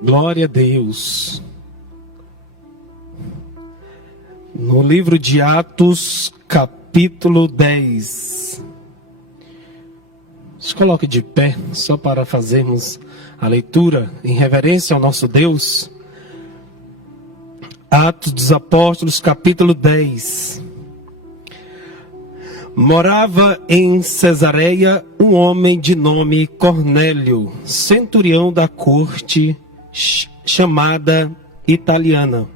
Glória a Deus. No livro de Atos, capítulo 10. Se coloque de pé, só para fazermos a leitura em reverência ao nosso Deus. Atos dos Apóstolos, capítulo 10. Morava em Cesareia um homem de nome Cornélio, centurião da corte chamada italiana,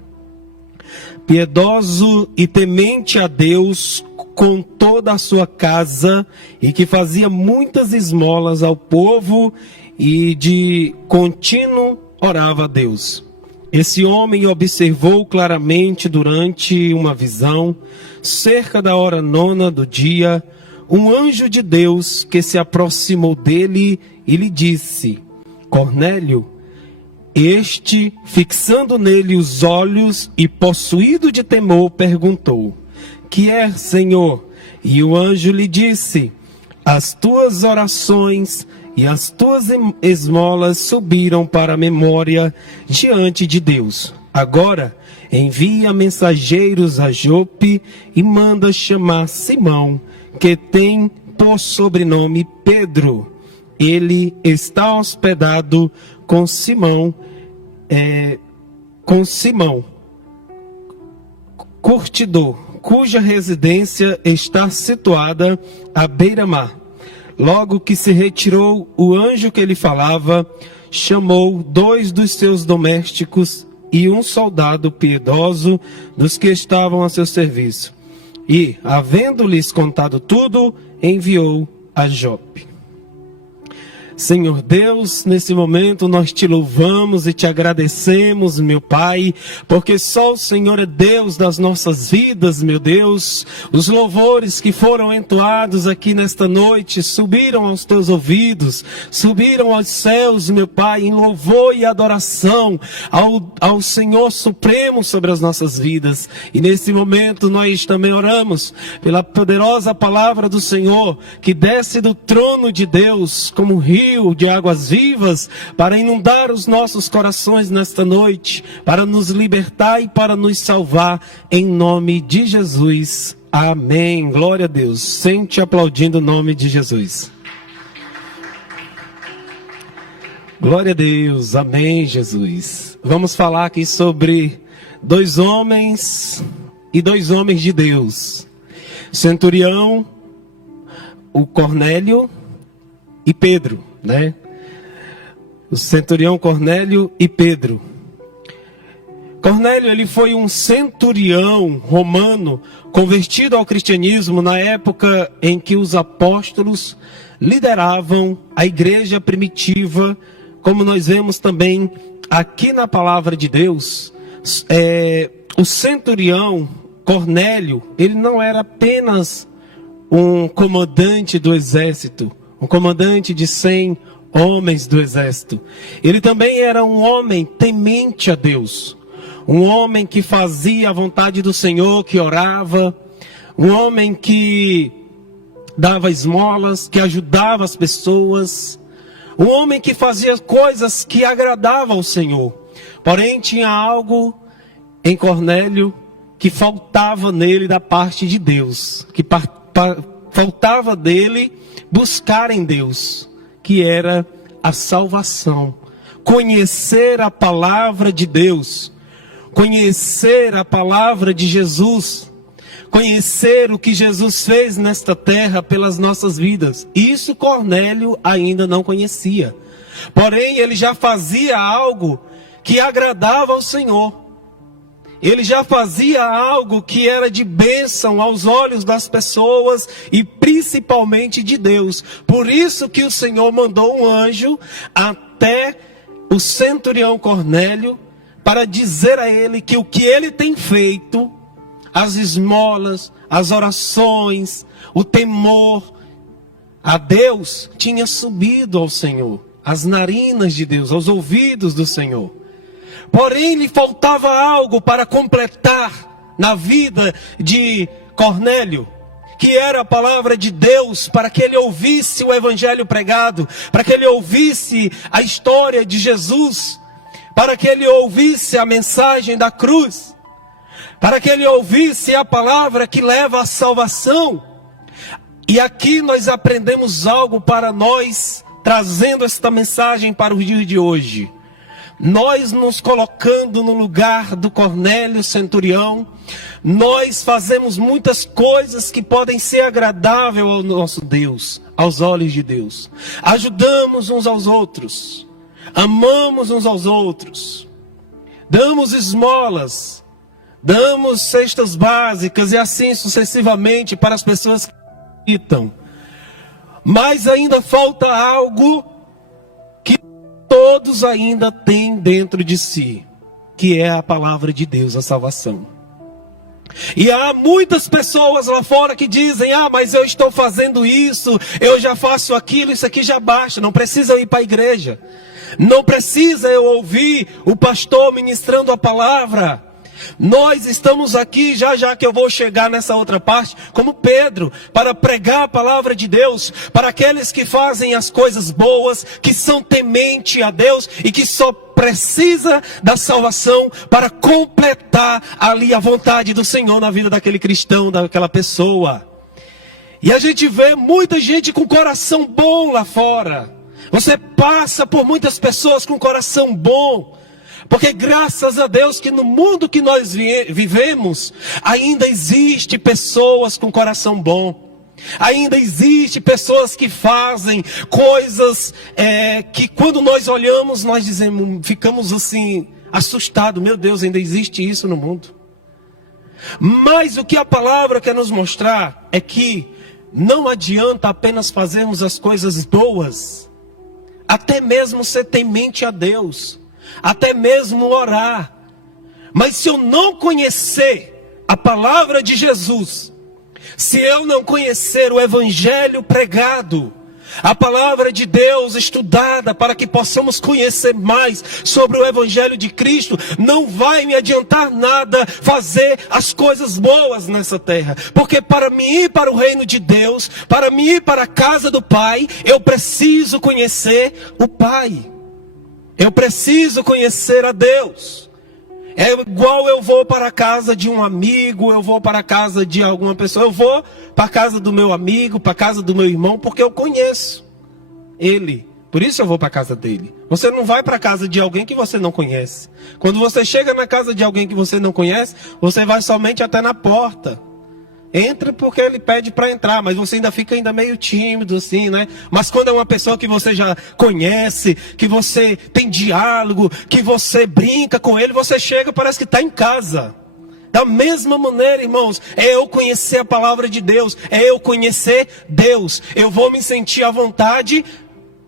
piedoso e temente a Deus com toda a sua casa, e que fazia muitas esmolas ao povo e de contínuo orava a Deus. Esse homem observou claramente durante uma visão, cerca da hora 9 do dia, um anjo de Deus que se aproximou dele e lhe disse: Cornélio. Este, fixando nele os olhos e possuído de temor, perguntou: Que é, Senhor? E o anjo lhe disse: As tuas orações e as tuas esmolas subiram para a memória diante de Deus. Agora, envia mensageiros a Jope e manda chamar Simão, que tem por sobrenome Pedro. Ele está hospedado com Simão, curtidor, cuja residência está situada à beira-mar. Logo que se retirou o anjo que lhe falava, chamou 2 dos seus domésticos e um soldado piedoso dos que estavam a seu serviço. E, havendo-lhes contado tudo, enviou a Jope. Senhor Deus, nesse momento nós te louvamos e te agradecemos, meu Pai, porque só o Senhor é Deus das nossas vidas, meu Deus. Os louvores que foram entoados aqui nesta noite subiram aos teus ouvidos, subiram aos céus, meu Pai, em louvor e adoração ao Senhor Supremo sobre as nossas vidas. E nesse momento nós também oramos pela poderosa palavra do Senhor, que desce do trono de Deus como um rio de águas vivas, para inundar os nossos corações nesta noite, para nos libertar e para nos salvar, em nome de Jesus. Amém. Glória a Deus. Sente aplaudindo o nome de Jesus. Glória a Deus. Amém, Jesus. Vamos falar aqui sobre 2 homens e 2 homens de Deus. Centurião, o Cornélio e Pedro, né? O centurião Cornélio e Pedro. Cornélio, ele foi um centurião romano convertido ao cristianismo na época em que os apóstolos lideravam a igreja primitiva, como nós vemos também aqui na palavra de Deus. O centurião Cornélio, ele não era apenas um comandante do exército, um comandante de 100 homens do exército. Ele também era um homem temente a Deus. Um homem que fazia a vontade do Senhor, que orava. Um homem que dava esmolas, que ajudava as pessoas. Um homem que fazia coisas que agradavam ao Senhor. Porém, tinha algo em Cornélio que faltava nele da parte de Deus. Que faltava dele buscar em Deus, que era a salvação. Conhecer a palavra de Deus, conhecer a palavra de Jesus, conhecer o que Jesus fez nesta terra pelas nossas vidas. Isso Cornélio ainda não conhecia. Porém, ele já fazia algo que agradava ao Senhor. Ele já fazia algo que era de bênção aos olhos das pessoas e principalmente de Deus. Por isso que o Senhor mandou um anjo até o centurião Cornélio para dizer a ele que o que ele tem feito, as esmolas, as orações, o temor a Deus, tinha subido ao Senhor, às narinas de Deus, aos ouvidos do Senhor. Porém, lhe faltava algo para completar na vida de Cornélio, que era a palavra de Deus, para que ele ouvisse o evangelho pregado, para que ele ouvisse a história de Jesus, para que ele ouvisse a mensagem da cruz, para que ele ouvisse a palavra que leva à salvação. E aqui nós aprendemos algo para nós, trazendo esta mensagem para o dia de hoje. Nós nos colocando no lugar do Cornélio centurião, nós fazemos muitas coisas que podem ser agradáveis ao nosso Deus, aos olhos de Deus. Ajudamos uns aos outros, amamos uns aos outros, damos esmolas, damos cestas básicas e assim sucessivamente para as pessoas que necessitam. Mas ainda falta algo que todos ainda têm dentro de si, que é a palavra de Deus, a salvação. E há muitas pessoas lá fora que dizem: mas eu estou fazendo isso, eu já faço aquilo, isso aqui já basta, não precisa eu ir para a igreja, não precisa eu ouvir o pastor ministrando a palavra. Nós estamos aqui, já que eu vou chegar nessa outra parte, como Pedro, para pregar a palavra de Deus, para aqueles que fazem as coisas boas, que são temente a Deus e que só precisa da salvação para completar ali a vontade do Senhor na vida daquele cristão, daquela pessoa. E a gente vê muita gente com coração bom lá fora. Você passa por muitas pessoas com coração bom, porque graças a Deus que no mundo que nós vivemos, ainda existe pessoas com coração bom. Ainda existe pessoas que fazem coisas que quando nós olhamos, nós dizemos, ficamos assim, assustados. Meu Deus, ainda existe isso no mundo. Mas o que a palavra quer nos mostrar é que não adianta apenas fazermos as coisas boas, até mesmo ser temente a Deus, até mesmo orar. Mas se eu não conhecer a palavra de Jesus, se eu não conhecer o evangelho pregado, a palavra de Deus estudada para que possamos conhecer mais sobre o evangelho de Cristo, não vai me adiantar nada fazer as coisas boas nessa terra. Porque para mim ir para o reino de Deus, para mim ir para a casa do Pai, eu preciso conhecer o Pai. Eu preciso conhecer a Deus. É igual eu vou para a casa de um amigo, eu vou para a casa de alguma pessoa, eu vou para a casa do meu amigo, para a casa do meu irmão, porque eu conheço ele. Por isso eu vou para a casa dele. Você não vai para a casa de alguém que você não conhece. Quando você chega na casa de alguém que você não conhece, você vai somente até na porta. Entra porque ele pede para entrar, mas você ainda fica meio tímido assim, né? Mas quando é uma pessoa que você já conhece, que você tem diálogo, que você brinca com ele, você chega, parece que está em casa. Da mesma maneira, irmãos, é eu conhecer a palavra de Deus, é eu conhecer Deus. Eu vou me sentir à vontade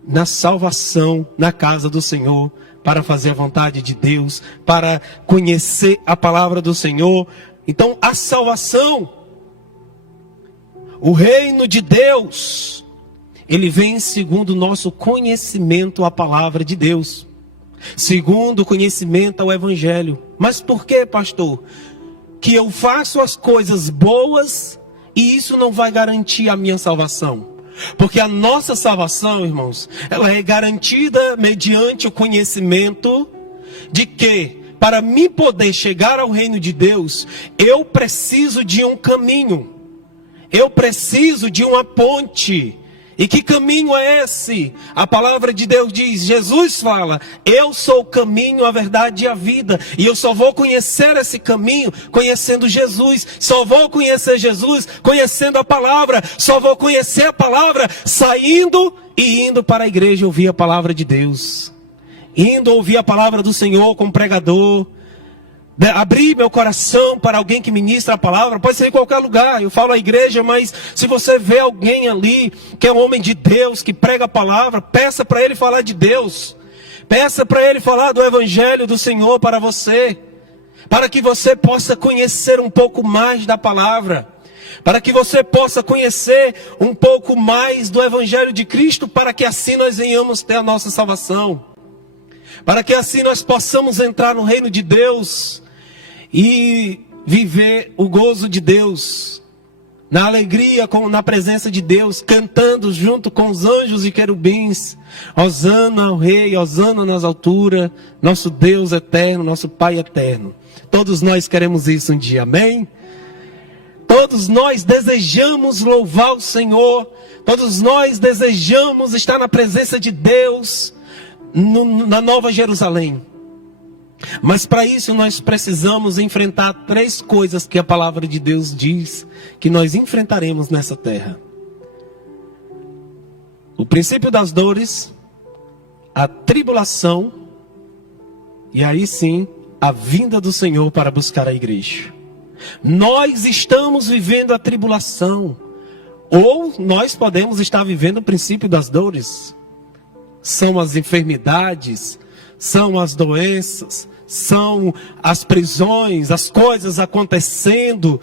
na salvação, na casa do Senhor, para fazer a vontade de Deus, para conhecer a palavra do Senhor. Então, a salvação, o reino de Deus, ele vem segundo o nosso conhecimento à palavra de Deus, segundo o conhecimento ao evangelho. Mas por que, pastor, que eu faço as coisas boas e isso não vai garantir a minha salvação? Porque a nossa salvação, irmãos, ela é garantida mediante o conhecimento de que, para mim poder chegar ao reino de Deus, eu preciso de um caminho. Eu preciso de uma ponte. E que caminho é esse? A palavra de Deus diz, Jesus fala, eu sou o caminho, a verdade e a vida. E eu só vou conhecer esse caminho conhecendo Jesus. Só vou conhecer Jesus conhecendo a palavra. Só vou conhecer a palavra saindo e indo para a igreja ouvir a palavra de Deus. Indo ouvir a palavra do Senhor como pregador. Abrir meu coração para alguém que ministra a palavra. Pode ser em qualquer lugar, eu falo a igreja, mas se você vê alguém ali que é um homem de Deus, que prega a palavra, peça para ele falar de Deus. Peça para ele falar do evangelho do Senhor para você, para que você possa conhecer um pouco mais da palavra, para que você possa conhecer um pouco mais do evangelho de Cristo, para que assim nós venhamos ter a nossa salvação, para que assim nós possamos entrar no reino de Deus e viver o gozo de Deus. na alegria, na presença de Deus, cantando junto com os anjos e querubins, hosana ao Rei, hosana nas alturas, nosso Deus eterno, nosso Pai eterno. Todos nós queremos isso um dia, amém? Todos nós desejamos louvar o Senhor, todos nós desejamos estar na presença de Deus, na Nova Jerusalém. Mas para isso nós precisamos enfrentar 3 coisas que a palavra de Deus diz que nós enfrentaremos nessa terra: o princípio das dores, a tribulação e aí sim a vinda do Senhor para buscar a igreja. Nós estamos vivendo a tribulação, ou nós podemos estar vivendo o princípio das dores. São as enfermidades, são as doenças, são as prisões, as coisas acontecendo.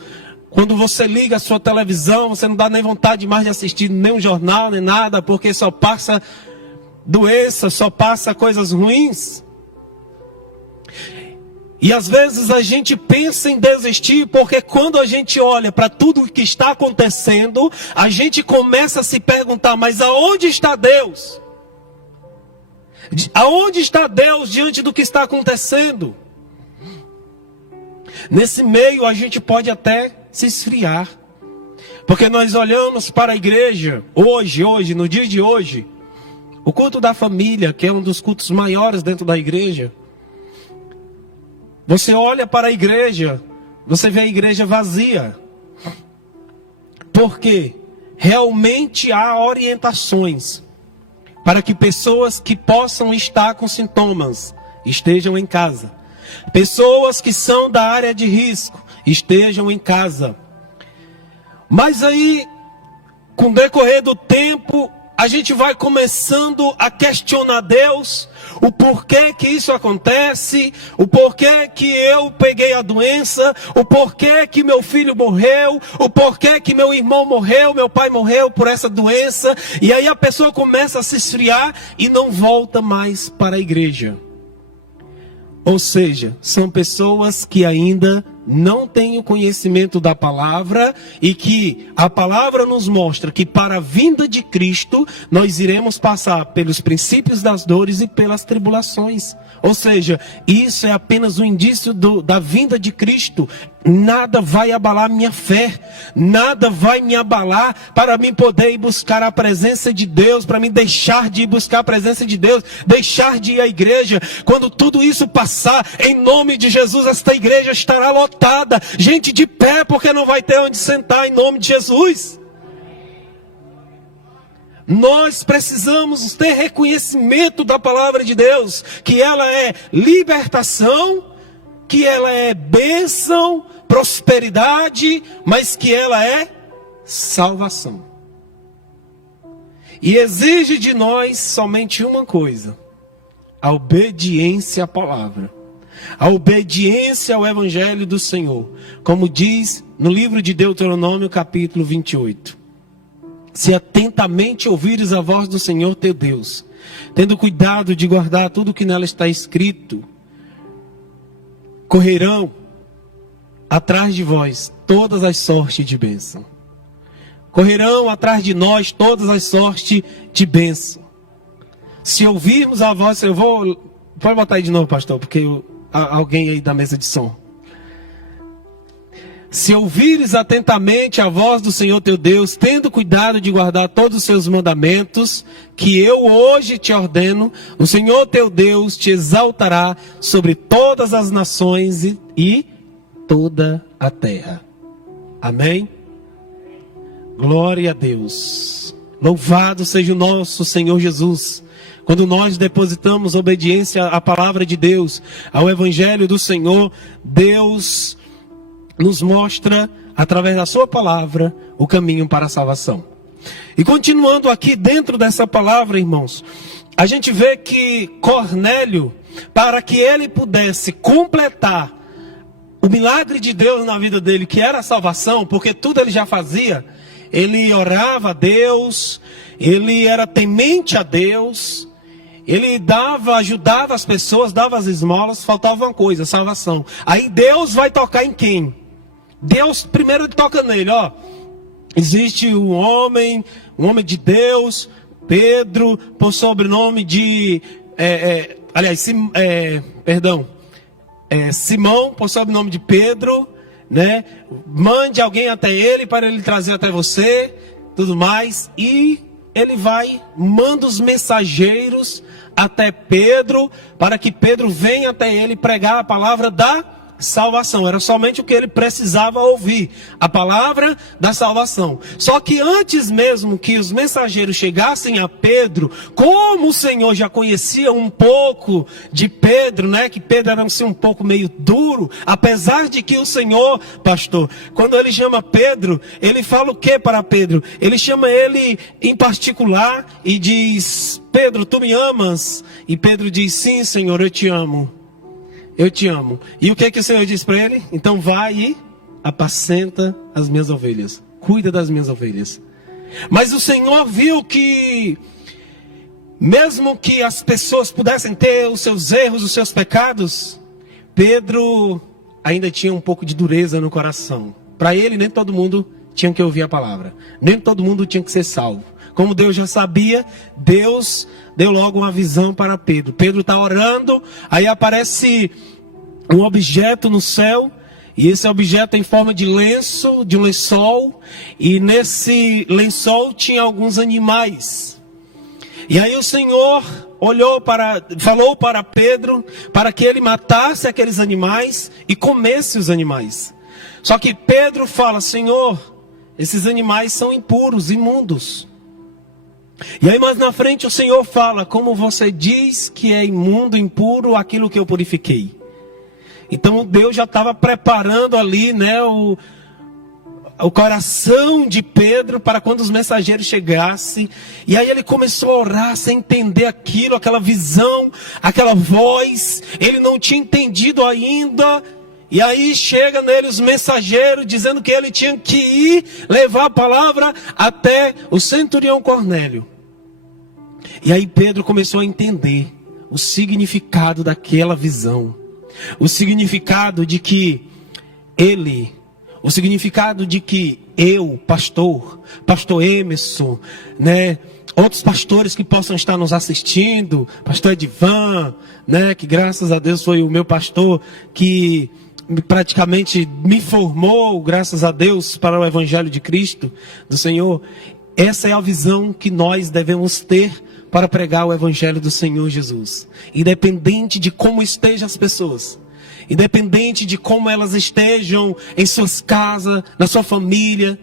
Quando você liga a sua televisão, você não dá nem vontade mais de assistir nenhum jornal, nem nada, porque só passa doença, só passa coisas ruins. E às vezes a gente pensa em desistir, porque quando a gente olha para tudo o que está acontecendo, a gente começa a se perguntar, mas aonde está Deus? Aonde está Deus diante do que está acontecendo? Nesse meio a gente pode até se esfriar, porque nós olhamos para a igreja, hoje, no dia de hoje, o culto da família, que é um dos cultos maiores dentro da igreja. Você olha para a igreja, você vê a igreja vazia. Porque realmente há orientações para que pessoas que possam estar com sintomas estejam em casa. Pessoas que são da área de risco estejam em casa. Mas aí, com o decorrer do tempo, a gente vai começando a questionar Deus, o porquê que isso acontece, o porquê que eu peguei a doença, o porquê que meu filho morreu, o porquê que meu irmão morreu, meu pai morreu por essa doença. E aí a pessoa começa a se esfriar e não volta mais para a igreja. Ou seja, são pessoas que ainda não têm o conhecimento da palavra e que a palavra nos mostra que para a vinda de Cristo nós iremos passar pelos princípios das dores e pelas tribulações. Ou seja, isso é apenas um indício da vinda de Cristo. Nada vai abalar minha fé, nada vai me abalar para mim poder ir buscar a presença de Deus, para mim deixar de ir buscar a presença de Deus, deixar de ir à igreja. Quando tudo isso passar, em nome de Jesus, esta igreja estará lotada, gente de pé, porque não vai ter onde sentar, em nome de Jesus. Nós precisamos ter reconhecimento da palavra de Deus, que ela é libertação, que ela é bênção, prosperidade, mas que ela é salvação. E exige de nós somente uma coisa: a obediência à palavra, a obediência ao evangelho do Senhor, como diz no livro de Deuteronômio capítulo 28. Se atentamente ouvires a voz do Senhor teu Deus, tendo cuidado de guardar tudo que nela está escrito, correrão atrás de vós todas as sortes de bênção. Correrão atrás de nós todas as sortes de bênção. Se ouvirmos a voz, pode botar aí de novo, pastor, porque alguém aí da mesa de som. Se ouvires atentamente a voz do Senhor teu Deus, tendo cuidado de guardar todos os seus mandamentos, que eu hoje te ordeno, o Senhor teu Deus te exaltará sobre todas as nações e toda a terra. Amém? Glória a Deus. Louvado seja o nosso Senhor Jesus. Quando nós depositamos obediência à palavra de Deus, ao evangelho do Senhor, Deus nos mostra, através da sua palavra, o caminho para a salvação. E continuando aqui dentro dessa palavra, irmãos, a gente vê que Cornélio, para que ele pudesse completar o milagre de Deus na vida dele, que era a salvação, porque tudo ele já fazia, ele orava a Deus, ele era temente a Deus, ele ajudava as pessoas, dava as esmolas, faltava uma coisa, salvação. Aí Deus vai tocar em quem? Deus primeiro toca nele, ó. existe um homem de Deus, Pedro, por sobrenome de, Simão, por sobrenome de Pedro, né? Mande alguém até ele para ele trazer até você, tudo mais. E ele vai, manda os mensageiros até Pedro, para que Pedro venha até ele pregar a palavra da salvação. Era somente o que ele precisava ouvir, a palavra da salvação. Só que antes mesmo que os mensageiros chegassem a Pedro, como o Senhor já conhecia um pouco de Pedro, né, que Pedro era assim, um pouco meio duro, apesar de que o Senhor, pastor, quando ele chama Pedro, ele fala o que para Pedro? Ele chama ele em particular e diz: Pedro, tu me amas? E Pedro diz: sim, Senhor, eu te amo. Eu te amo. E o que é que o Senhor diz para ele? Então vai e apacenta as minhas ovelhas. Cuida das minhas ovelhas. Mas o Senhor viu que, mesmo que as pessoas pudessem ter os seus erros, os seus pecados, Pedro ainda tinha um pouco de dureza no coração. Para ele, nem todo mundo tinha que ouvir a palavra. Nem todo mundo tinha que ser salvo. Como Deus já sabia, Deus deu logo uma visão para Pedro. Pedro está orando, aí aparece um objeto no céu, e esse objeto é em forma de lenço, de um lençol, e nesse lençol tinha alguns animais. E aí o Senhor falou para Pedro, para que ele matasse aqueles animais e comesse os animais. Só que Pedro fala: Senhor, esses animais são impuros, imundos. E aí mais na frente o Senhor fala: como você diz que é imundo, impuro, aquilo que eu purifiquei. Então Deus já estava preparando ali, né, o coração de Pedro para quando os mensageiros chegassem. E aí ele começou a orar sem entender aquilo, aquela visão, aquela voz. Ele não tinha entendido ainda. E aí chega nele os mensageiros dizendo que ele tinha que ir levar a palavra até o centurião Cornélio. E aí Pedro começou a entender o significado daquela visão. O significado de que eu, pastor Emerson, né, outros pastores que possam estar nos assistindo, pastor Edivan, né, que graças a Deus foi o meu pastor que praticamente me formou, graças a Deus, para o Evangelho de Cristo, do Senhor. Essa é a visão que nós devemos ter para pregar o Evangelho do Senhor Jesus. Independente de como estejam as pessoas, independente de como elas estejam em suas casas, na sua família,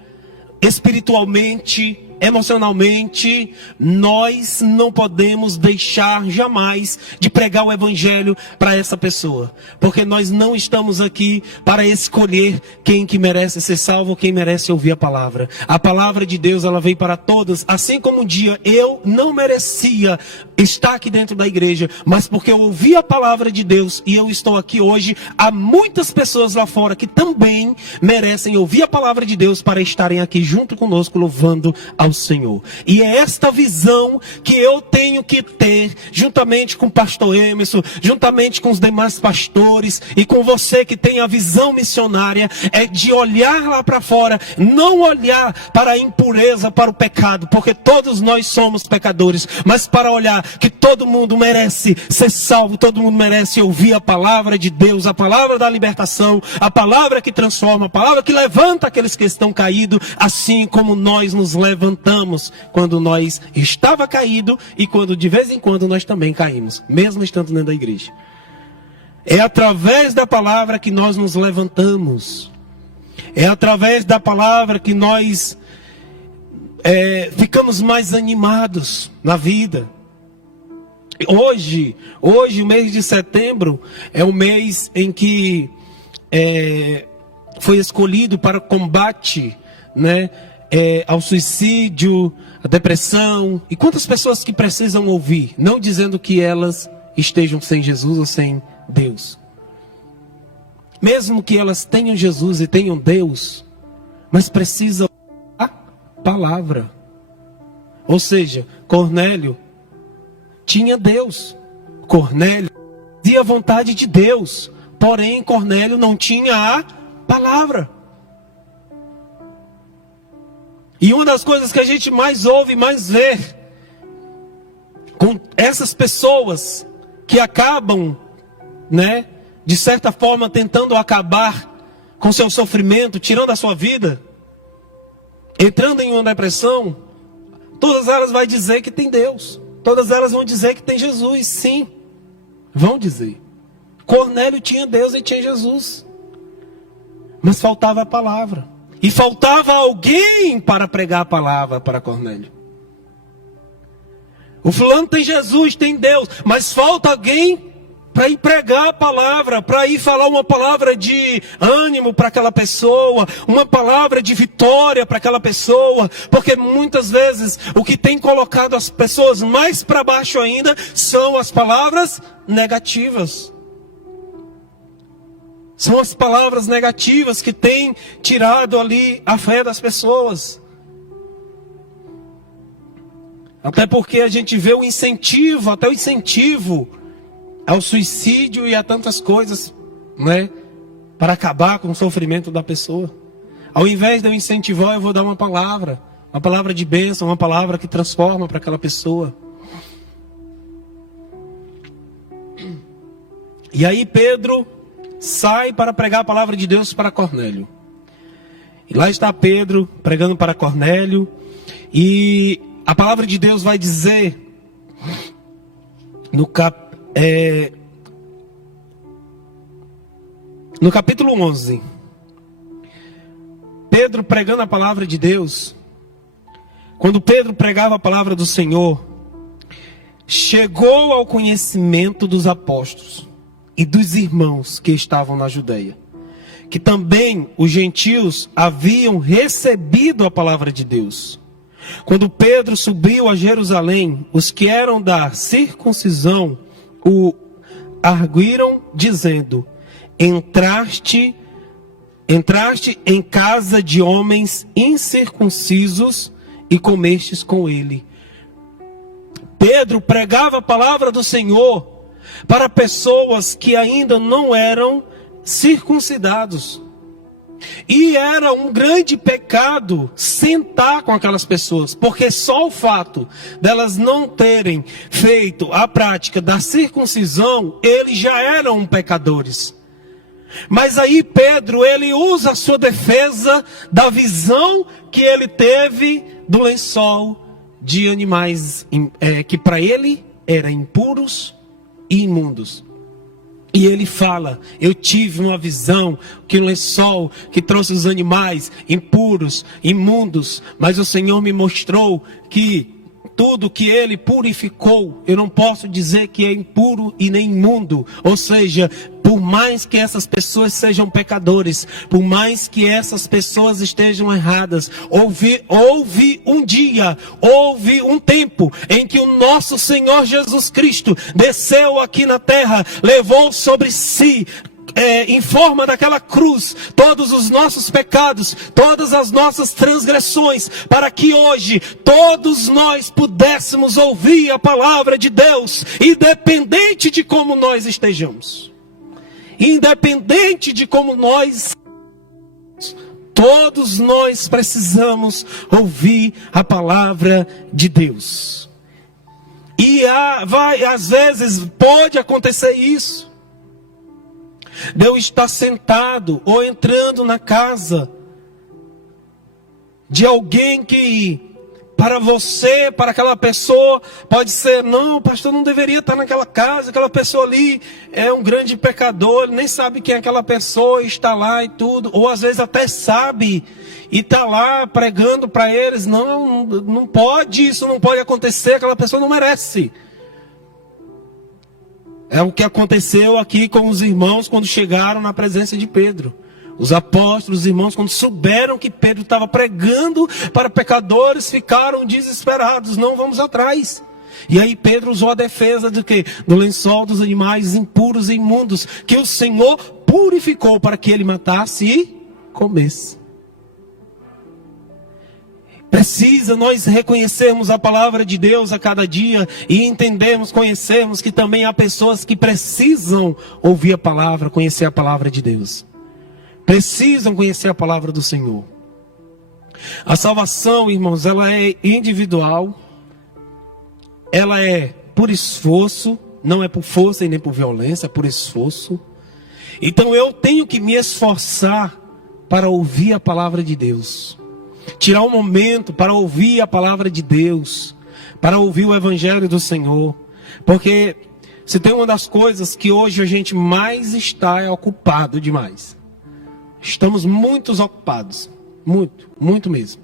espiritualmente, emocionalmente, nós não podemos deixar jamais de pregar o Evangelho para essa pessoa, porque nós não estamos aqui para escolher quem que merece ser salvo, quem merece ouvir a palavra. A palavra de Deus, ela veio para todos, assim como um dia eu não merecia estar aqui dentro da igreja, mas porque eu ouvi a palavra de Deus e eu estou aqui hoje, há muitas pessoas lá fora que também merecem ouvir a palavra de Deus para estarem aqui junto conosco louvando ao Senhor. E é esta visão que eu tenho que ter, juntamente com o pastor Emerson, juntamente com os demais pastores e com você que tem a visão missionária, é de olhar lá para fora, não olhar para a impureza, para o pecado, porque todos nós somos pecadores, mas para olhar que todo mundo merece ser salvo, todo mundo merece ouvir a palavra de Deus, a palavra da libertação, a palavra que transforma, a palavra que levanta aqueles que estão caídos, assim como nós nos levantamos quando nós estava caído e quando de vez em quando nós também caímos, mesmo estando dentro da igreja. É através da palavra que nós nos levantamos. É através da palavra que nós ficamos mais animados na vida. Hoje, o mês de setembro, é o mês em que foi escolhido para o combate, né, ao suicídio, à depressão. E quantas pessoas que precisam ouvir, não dizendo que elas estejam sem Jesus ou sem Deus. Mesmo que elas tenham Jesus e tenham Deus, mas precisam da palavra. Ou seja, Cornélio tinha Deus. Cornélio dizia a vontade de Deus. Porém, Cornélio não tinha a palavra. E uma das coisas que a gente mais ouve, mais vê, com essas pessoas que acabam, né, de certa forma tentando acabar com seu sofrimento, tirando a sua vida, entrando em uma depressão, todas elas vão dizer que tem Deus. Todas elas vão dizer que tem Jesus, sim. Vão dizer. Cornélio tinha Deus e tinha Jesus. Mas faltava a palavra. E faltava alguém para pregar a palavra para Cornélio. O fulano tem Jesus, tem Deus, mas falta alguém para ir pregar a palavra, para ir falar uma palavra de ânimo para aquela pessoa, uma palavra de vitória para aquela pessoa, porque muitas vezes o que tem colocado as pessoas mais para baixo ainda são as palavras negativas. São as palavras negativas que têm tirado ali a fé das pessoas. Até porque a gente vê o incentivo, até o incentivo ao suicídio e a tantas coisas, né, para acabar com o sofrimento da pessoa. Ao invés de eu incentivar, eu vou dar uma palavra de bênção, uma palavra que transforma para aquela pessoa. E aí Pedro sai para pregar a palavra de Deus para Cornélio. E lá está Pedro pregando para Cornélio. E a palavra de Deus vai dizer no capítulo 11. Pedro pregando a palavra de Deus. Quando Pedro pregava a palavra do Senhor, chegou ao conhecimento dos apóstolos e dos irmãos que estavam na Judeia, que também os gentios haviam recebido a palavra de Deus. Quando Pedro subiu a Jerusalém, os que eram da circuncisão o arguíram, dizendo: entraste em casa de homens incircuncisos e comestes com ele. Pedro pregava a palavra do Senhor para pessoas que ainda não eram circuncidados. E era um grande pecado sentar com aquelas pessoas, porque só o fato delas não terem feito a prática da circuncisão, eles já eram pecadores. Mas aí Pedro, ele usa a sua defesa da visão que ele teve do lençol de animais que para ele eram impuros e imundos. E ele fala: eu tive uma visão que o lençol que trouxe os animais impuros, imundos, mas o Senhor me mostrou que tudo que ele purificou, eu não posso dizer que é impuro e nem imundo. Ou seja, por mais que essas pessoas sejam pecadores, por mais que essas pessoas estejam erradas, houve um tempo em que o nosso Senhor Jesus Cristo desceu aqui na terra, levou sobre si, em forma daquela cruz, todos os nossos pecados, todas as nossas transgressões, para que hoje todos nós pudéssemos ouvir a palavra de Deus, independente de como nós estejamos, independente de como nós, todos nós precisamos ouvir a palavra de Deus. E às vezes pode acontecer isso, de eu estar sentado ou entrando na casa de alguém que para você, para aquela pessoa, pode ser: não, o pastor não deveria estar naquela casa, aquela pessoa ali é um grande pecador, ele nem sabe quem é aquela pessoa, está lá e tudo, ou às vezes até sabe e está lá pregando para eles: não pode, isso não pode acontecer, aquela pessoa não merece. É o que aconteceu aqui com os irmãos quando chegaram na presença de Pedro. Os apóstolos, os irmãos, quando souberam que Pedro estava pregando para pecadores, ficaram desesperados: não vamos atrás. E aí Pedro usou a defesa do quê? Do lençol dos animais impuros e imundos, que o Senhor purificou para que ele matasse e comesse. Precisa nós reconhecermos a palavra de Deus a cada dia e entendermos, conhecermos que também há pessoas que precisam ouvir a palavra, conhecer a palavra de Deus. Precisam conhecer a palavra do Senhor. A salvação, irmãos, ela é individual, ela é por esforço, não é por força e nem por violência, é por esforço. Então eu tenho que me esforçar para ouvir a palavra de Deus. Tirar um momento para ouvir a palavra de Deus, para ouvir o evangelho do Senhor. Porque se tem uma das coisas que hoje a gente mais está é ocupado demais. Estamos muito ocupados. Muito mesmo.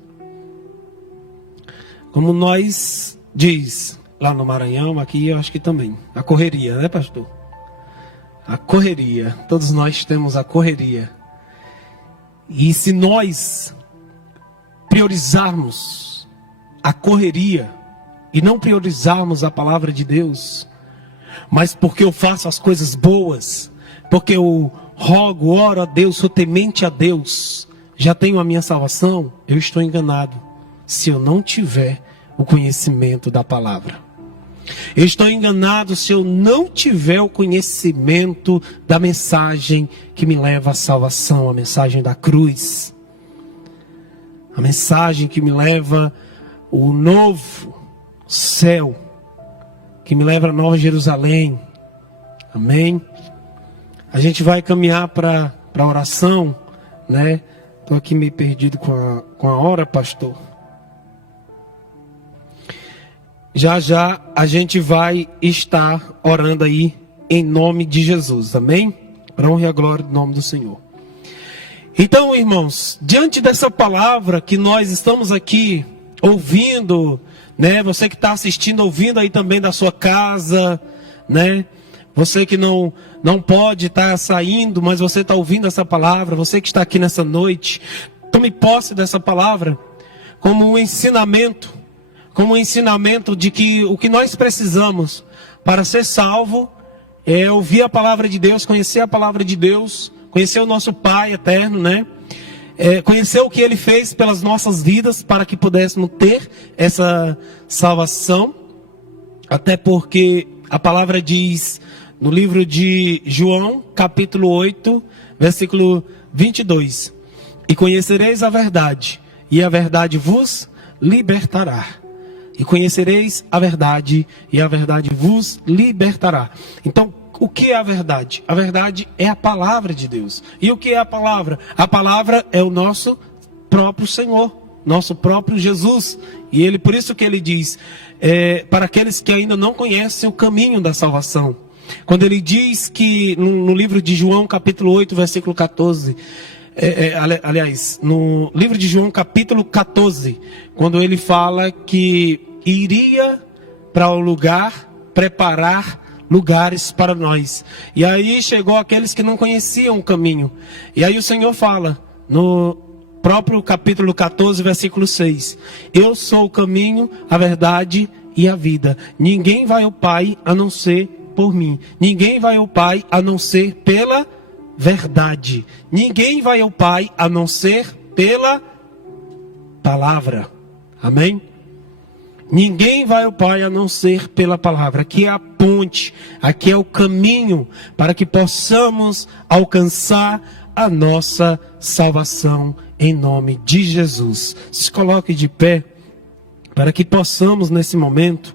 Como nós diz lá no Maranhão, aqui eu acho que também. A correria, né, pastor? A correria. Todos nós temos a correria. E se nós priorizarmos a correria e não priorizarmos a palavra de Deus, mas porque eu faço as coisas boas, porque eu rogo, oro a Deus, sou temente a Deus, já tenho a minha salvação, eu estou enganado se eu não tiver o conhecimento da palavra. Eu estou enganado se eu não tiver o conhecimento da mensagem que me leva à salvação, a mensagem da cruz. A mensagem que me leva ao novo céu, que me leva a Nova Jerusalém. Amém? A gente vai caminhar para a oração, né? Estou aqui meio perdido com a hora, pastor. Já já a gente vai estar orando aí em nome de Jesus, amém? Para honra e a glória do nome do Senhor. Então, irmãos, diante dessa palavra que nós estamos aqui ouvindo, né? Você que está assistindo, ouvindo aí também da sua casa, né? Você que não pode estar saindo, mas você está ouvindo essa palavra, você que está aqui nessa noite, tome posse dessa palavra como um ensinamento de que o que nós precisamos para ser salvo é ouvir a palavra de Deus, conhecer a palavra de Deus, conhecer o nosso Pai eterno, né? Conhecer o que Ele fez pelas nossas vidas para que pudéssemos ter essa salvação. Até porque a palavra diz no livro de João, capítulo 8, versículo 22. E conhecereis a verdade, e a verdade vos libertará. E conhecereis a verdade, e a verdade vos libertará. Então, o que é a verdade? A verdade é a palavra de Deus. E o que é a palavra? A palavra é o nosso próprio Senhor, nosso próprio Jesus. E ele, por isso que ele diz, para aqueles que ainda não conhecem o caminho da salvação. Quando ele diz que, no livro de João, capítulo 8, versículo 14... aliás, no livro de João, capítulo 14, quando ele fala que iria para o lugar preparar lugares para nós. E aí chegou aqueles que não conheciam o caminho. E aí o Senhor fala, no próprio capítulo 14, versículo 6. Eu sou o caminho, a verdade e a vida. Ninguém vai ao Pai a não ser por mim. Ninguém vai ao Pai a não ser pela verdade. Ninguém vai ao Pai a não ser pela palavra. Amém? Ninguém vai ao Pai a não ser pela palavra. Aqui é a ponte, aqui é o caminho para que possamos alcançar a nossa salvação em nome de Jesus. Se coloque de pé para que possamos nesse momento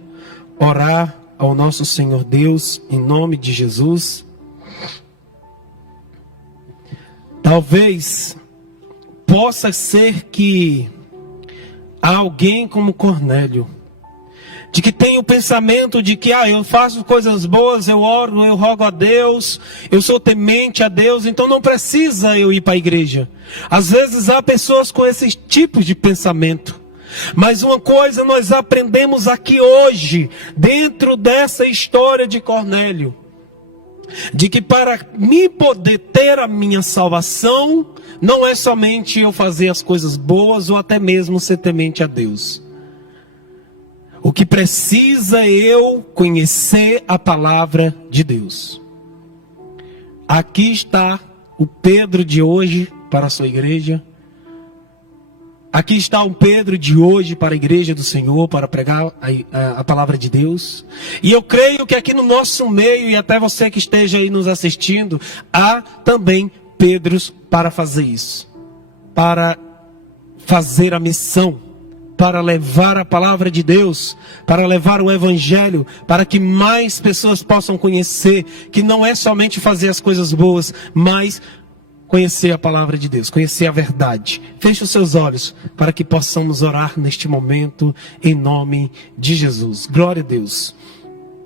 orar ao nosso Senhor Deus em nome de Jesus. Talvez possa ser que há alguém como Cornélio, de que tem o pensamento de que eu faço coisas boas, eu oro, eu rogo a Deus, eu sou temente a Deus, então não precisa eu ir para a igreja. Às vezes há pessoas com esses tipos de pensamento. Mas uma coisa nós aprendemos aqui hoje, dentro dessa história de Cornélio, de que para me poder ter a minha salvação, não é somente eu fazer as coisas boas ou até mesmo ser temente a Deus. O que precisa é eu conhecer a palavra de Deus. Aqui está o Pedro de hoje para a sua igreja. Aqui está o Pedro de hoje para a igreja do Senhor, para pregar a palavra de Deus. E eu creio que aqui no nosso meio, e até você que esteja aí nos assistindo, há também Pedros para fazer isso. Para fazer a missão, para levar a palavra de Deus, para levar o evangelho, para que mais pessoas possam conhecer que não é somente fazer as coisas boas, mas conhecer a palavra de Deus, conhecer a verdade. Feche os seus olhos para que possamos orar neste momento em nome de Jesus. Glória a Deus.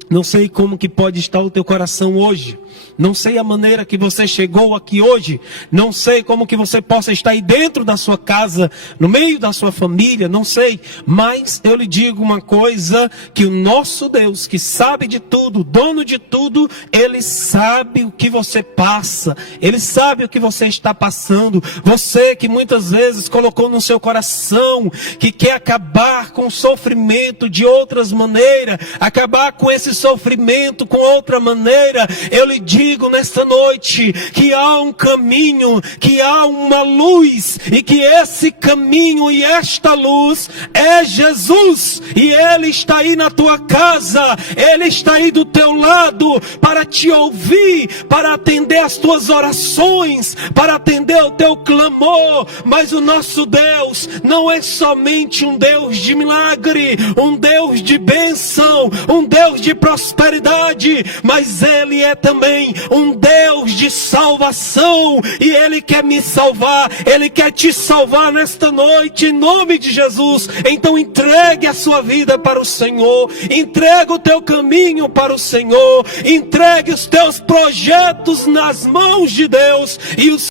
Não sei como que pode estar o teu coração hoje. Não sei a maneira que você chegou aqui hoje. Não sei como que você possa estar aí dentro da sua casa, no meio da sua família, não sei. Mas eu lhe digo uma coisa, que o nosso Deus, que sabe de tudo, dono de tudo, Ele sabe o que você passa. Ele sabe o que você está passando. Você que muitas vezes colocou no seu coração, que quer acabar com o sofrimento de outras maneiras, acabar com esse sofrimento com outra maneira, eu lhe digo nesta noite que há um caminho, que há uma luz, e que esse caminho e esta luz é Jesus, e Ele está aí na tua casa, Ele está aí do teu lado para te ouvir, para atender as tuas orações, para atender o teu clamor. Mas o nosso Deus não é somente um Deus de milagre, um Deus de bênção, um Deus de prosperidade, mas Ele é também um Deus de salvação, e Ele quer me salvar, Ele quer te salvar nesta noite, em nome de Jesus. Então entregue a sua vida para o Senhor, entregue o teu caminho para o Senhor, entregue os teus projetos nas mãos de Deus, e o